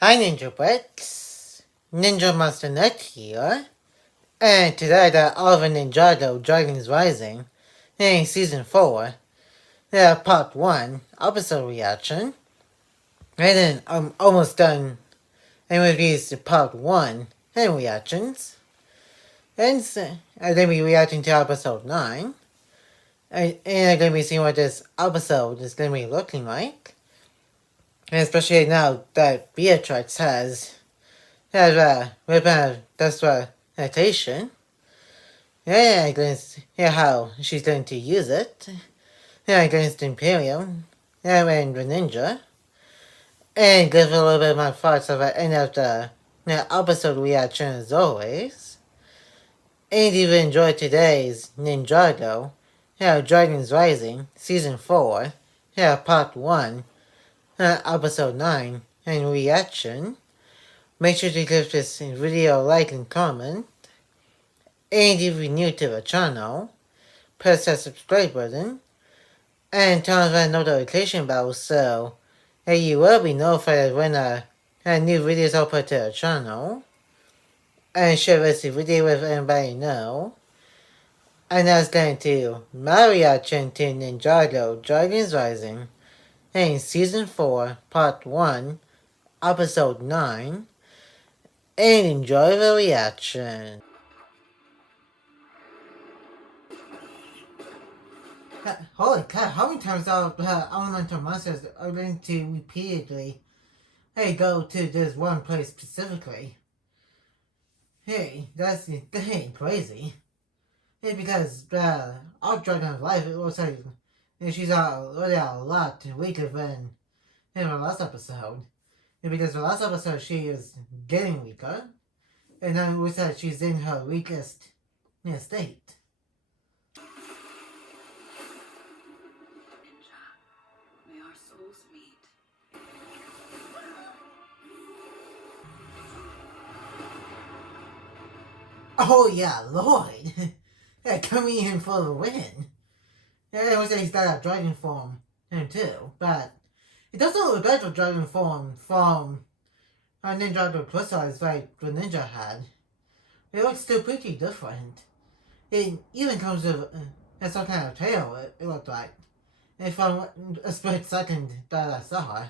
Hi Ninja Bricks, Ninja Monster Nut here, and today the Alvin Ninjago Dragons Rising in Season 4, Part 1, episode reaction, and then I'm almost done and reviews to Part 1 and reactions, and I'm going to be reacting to Episode 9, and I'm going to be seeing what this episode is going to be looking like, and especially now that Beatrix has a weapon of desperation. Yeah, against how she's going to use it. Yeah, against Imperium. Yeah, and the ninja. And give a little bit of my thoughts at the end of the episode reaction as always. And if you enjoyed today's Ninjago, Dragons Rising, Season 4, Part 1, Episode 9, and reaction, make sure to give this video a like and comment. And if you're new to the channel, press that subscribe button and turn on the notification bell so that you will be notified when a new videos upload to the channel. And share this video with anybody you know. And that's going to my reaction to Ninjago Dragons Rising in Season 4, Part 1, Episode 9. And enjoy the reaction. Holy crap, how many times are elemental monsters are going to repeatedly go to this one place specifically? Hey, that's crazy. Hey, because our Dragon of Life, it looks like she's already a lot weaker than in the last episode. Because the last episode she is getting weaker, and then it looks like she's in her weakest state. Oh yeah, Lord! Yeah, coming in for the win. Yeah, it was he's got a dragon form him too, but it doesn't look like the dragon form from a Ninjago Plus size like the ninja had. It looks still pretty different. It even comes with some kind of tail, it looked like. And from a split second that I saw.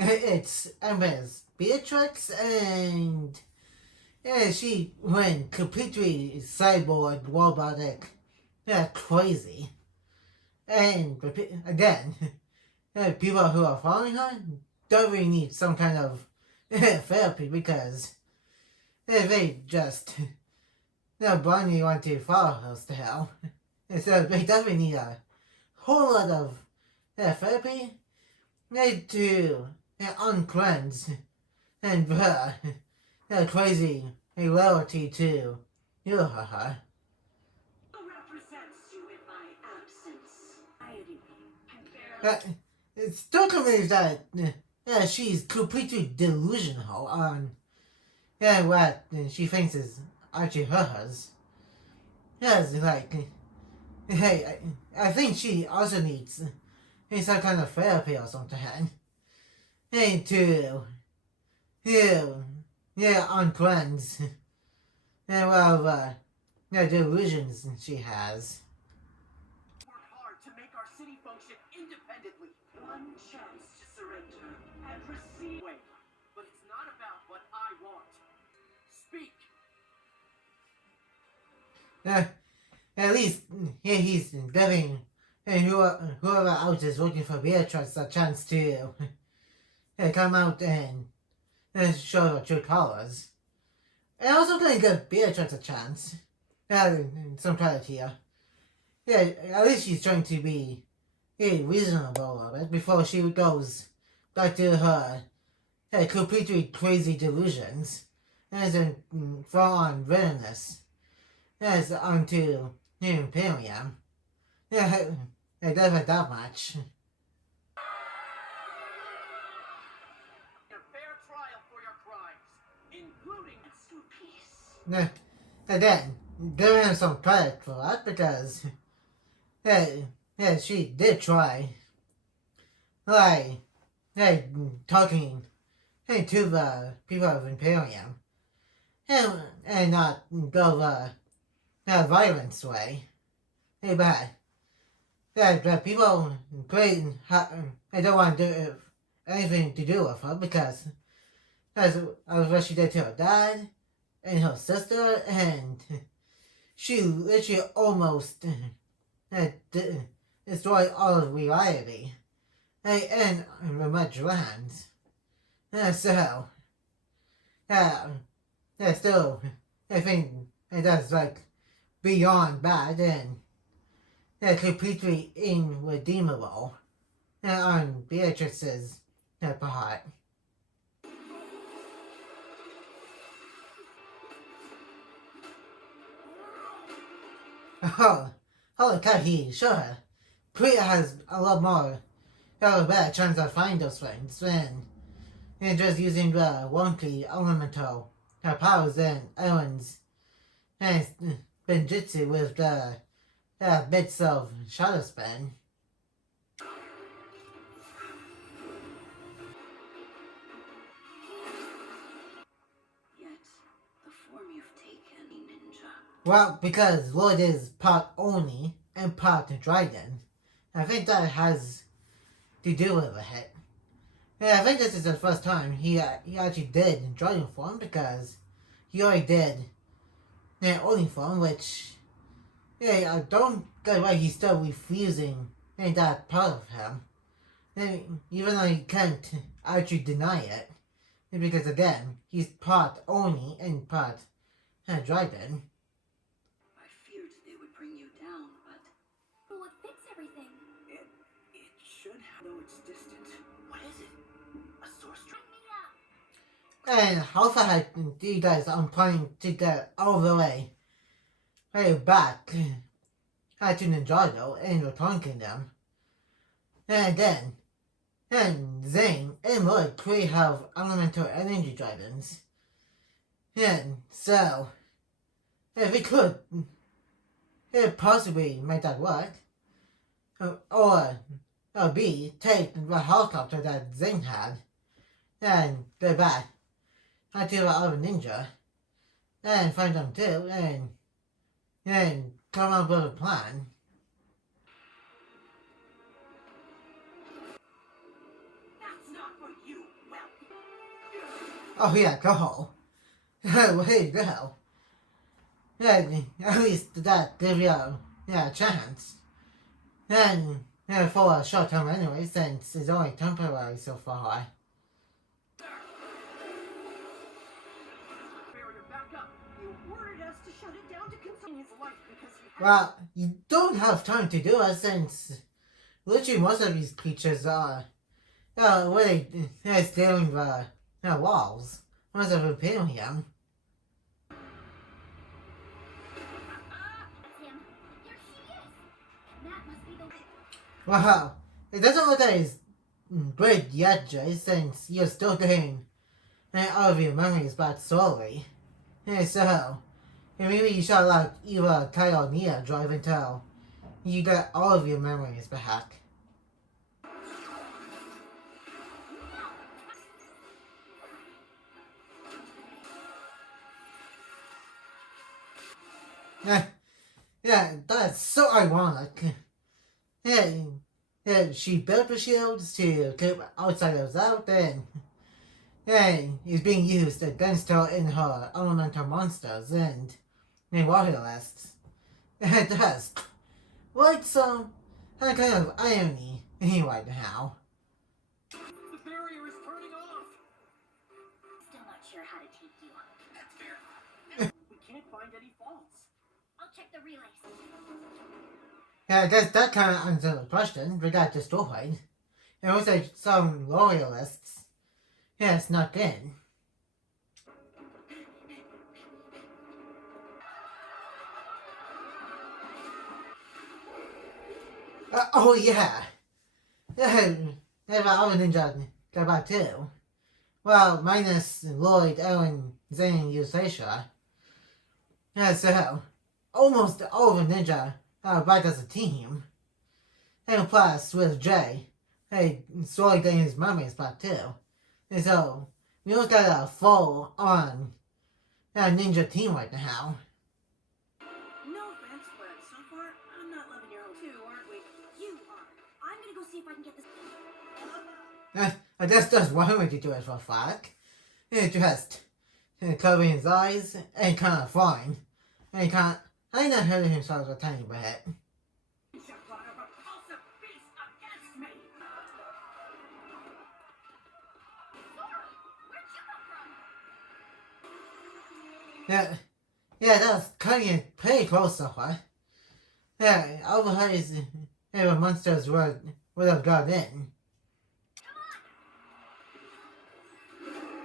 It's Emma's Beatrix, and yeah, she went completely cyborg, robotic, crazy. And again, people who are following her don't really need some kind of therapy because they just blindly want to follow her style. And so they definitely need a whole lot of therapy. They to uncleanse and crazy loyalty to her. It still conveys that she's completely delusional on what she thinks is actually hers. Yes, like, hey, I think she also needs some kind of therapy or something. Hey, to, uncleanse, well, delusions she has. To make our city function independently. One chance to surrender and receive. Wait, but it's not about what I want. Speak. At least he's giving whoever else is looking for Beatrix a chance to come out and show her true colors. And also gonna give Beatrix a chance. Some credit here. Yeah, at least she's trying to be reasonable a bit before she goes back to her completely crazy delusions and then fall on villainous as onto Imperium. Yeah, it doesn't that much. A fair trial for your crimes, including peace. Again, give him some credit for that because she did try like talking to the people of Imperium and not go the violence way. But the people they don't want to do anything to do with her because of what she did to her dad and her sister, and she literally almost destroyed all of reality and remote lands. So, still, I think that's like beyond bad and completely irredeemable on Beatrice's part. Oh, holy cow, sure. Priya has a lot more, a better chance of finding those things than just using the wonky elemental powers and Aaron's and Benjitsu with the bits of shadow spin. Yet, the form you've taken, Ninja. Well, because Lloyd is part Oni and part Dragon, I think that has to do with it. Yeah, I think this is the first time he actually did Dragon form because he already did Oni form, which I don't get why he's still refusing that part of him. Even though he can't actually deny it. Because again, he's part Oni and part Dragon. I feared they would bring you down, but Will it fix everything? it should have, though it's distant. What is it? A source Bring trap? me up. And how far had you guys I'm planning to get all the way back to Ninjago and Return Kingdom. And then Zane and Lloyd clearly have elemental energy dragons. And so if we could possibly make that work. Or B, take the helicopter that Zane had and go back to the other ninja and find them too and come up with a plan. That's not for you, well. Oh yeah, go. Way to go. Yeah, at least that give you a chance. And for a short term anyway, since it's only temporary so far. Barrier back up. You ordered us to shut it down to consume his life because he Well, you don't have time to do it since literally most of these creatures are really scaling the walls. Most of Imperium. That's him. There she is. And that must be the Well, it doesn't look like it's great yet, Jay, since you're still getting all of your memories back slowly. So, maybe you should let either Kyle or Nia drive until you get all of your memories back. Yeah, that's so ironic. She built the shields to keep outsiders out, and is being used against her in her elemental monsters and warrior lists. It does. Like some kind of irony right now. The barrier is turning off. Still not sure how to take you. That's fair. We can't find any faults. I'll check the relays. Yeah, I guess that kind of answers the question. We got destroyed. It looks like some loyalists snuck in. Oh yeah. Yeah, other ninja got back too. Well, minus Lloyd, Aaron, Zane, and Eustacia. Yeah, so almost all of the ninja back as a team. And plus, with Jay, slowly getting his memories back too. And so, we don't got a full on ninja team right now. No offense, but so far, I'm not loving your whole too, aren't we? You are. I'm gonna go see if I can get this. That's just one way to do it for a fact. Just covering his eyes and kind of flying. And kind of hurting himself a tiny bit. You brought a repulsive beast against me! Where'd you come from? Yeah, that was cutting it pretty close so far. Yeah, otherwise, the monsters would have got in.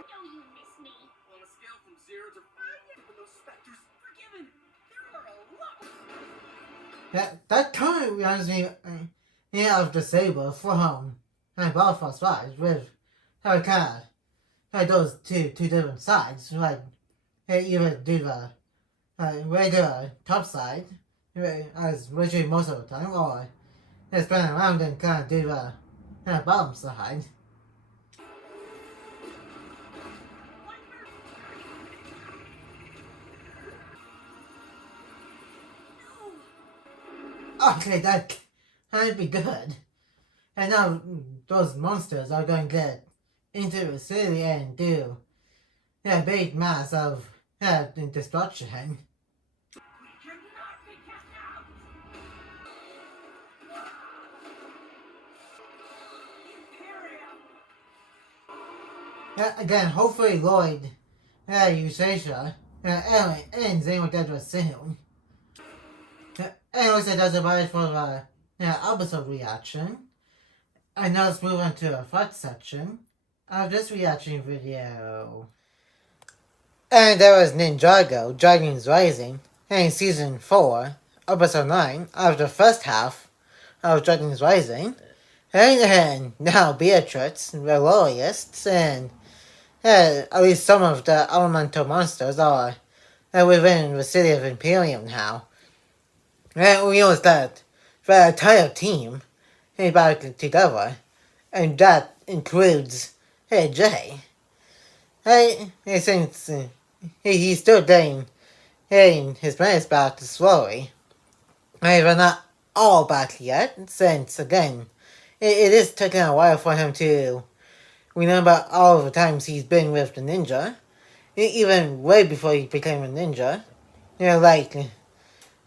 Don't you miss me? On a scale from 0 to 5, even those specters forgiven, there are a lot. That kind of reminds me of the saber from Belfast Rise with how it kind of had those two different sides. Like, either do the regular top side, as literally most of the time, or spin around and kind of do the bottom side. Okay, that can be good. And now those monsters are going to get into the city and do a big mass of destruction. We cannot be kept out! Imperium! Again, hopefully Lloyd, Eushacia, and Zane will get to soon. Anyways, that's about it for the episode reaction. And now let's move on to the first section of this reaction video. And there was Ninjago Dragons Rising in Season 4, Episode 9 of the first half of Dragons Rising. And now Beatrix, the loyalists, and at least some of the elemental monsters are within the city of Imperium now. And we know that the entire team is back together, and that includes Jay. Since he's still getting his memories back slowly. But not all back yet, since again, it is taking a while for him to remember all of the times he's been with the ninja, even way before he became a ninja. Like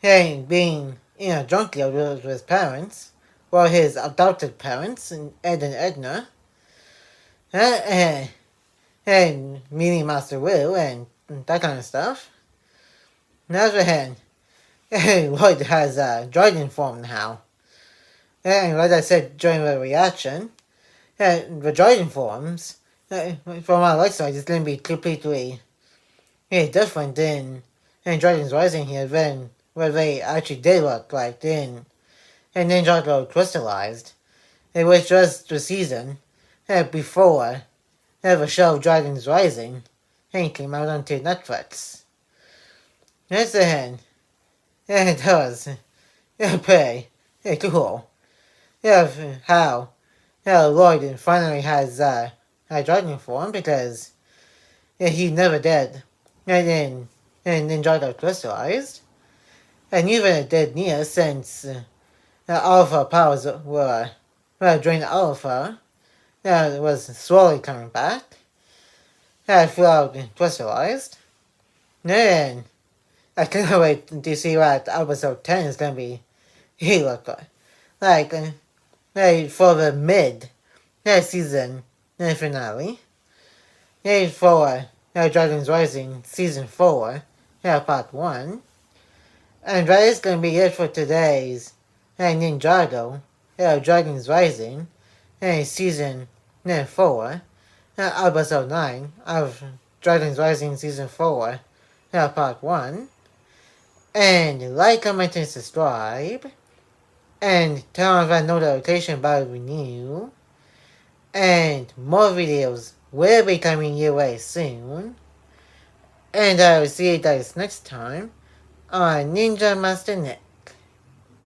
being in a junkyard with his parents, or his adopted parents, Ed and Edna, and meeting Master Wu and that kind of stuff. On the other hand, Lloyd has a dragon form now. And like I said during the reaction, the dragon forms, from our light side, is going to be completely different in Dragons Rising here than what they actually did look like in Ninjago Crystallized, which was the season before the show Dragons Rising came out onto Netflix. That's the hand. It was pretty cool. How Lloyd finally has a dragon form, because he never did in Ninjago Crystallized. And even did Nia, since all of her powers were drained out of her, was slowly coming back. Throughout Crystallized. And I can't wait to see what episode 10 is going to be. He look like for the mid season finale. For Dragons Rising Season 4, Part 1. And that is going to be it for today's Ninjago Dragons Rising Season 4, Episode 9 of Dragons Rising Season 4, Part 1. And like, comment, and subscribe. And turn on that notification bell when new. And more videos will be coming your way soon. And I will see you guys next time. on Ninja Master Net.